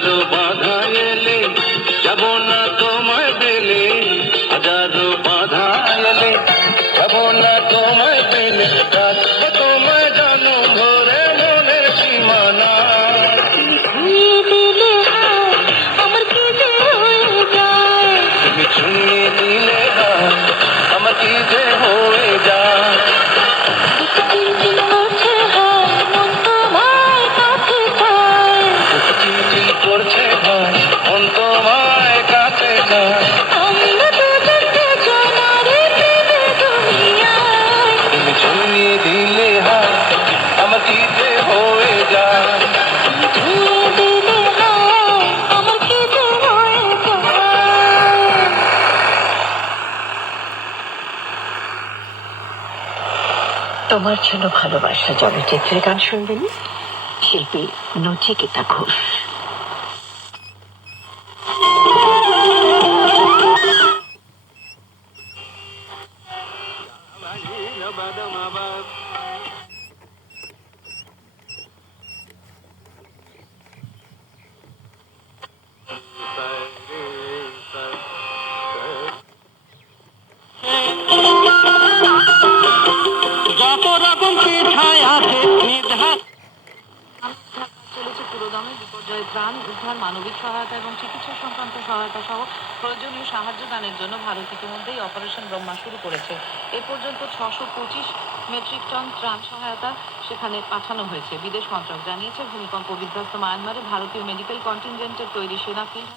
হাজারো বাধা এলে না তোমায় পেলে। হাজারো বাধা এলে, যাব না তোমায় পেলে। তোমায় জানো তোমার জন্য ভালোবাসা চলচ্চিত্রের গান শুনবেন শিল্পী নচিকেতা ঘোষ। ত্রাণ উদ্ধার, মানবিক সহায়তা এবং চিকিৎসা সংক্রান্ত সহায়তা সহ প্রয়োজনীয় সাহায্য দানের জন্য ভারত ইতিমধ্যেই অপারেশন ব্রহ্মা শুরু করেছে। এ পর্যন্ত ছশো পঁচিশ মেট্রিক টন ত্রাণ সহায়তা সেখানে পাঠানো হয়েছে। বিদেশ মন্ত্রক জানিয়েছে, ভূমিকম্প বিধ্বস্ত মায়ানমারে ভারতীয় মেডিকেল কন্টিনজেন্টের তৈরি সেনা ফিল্ড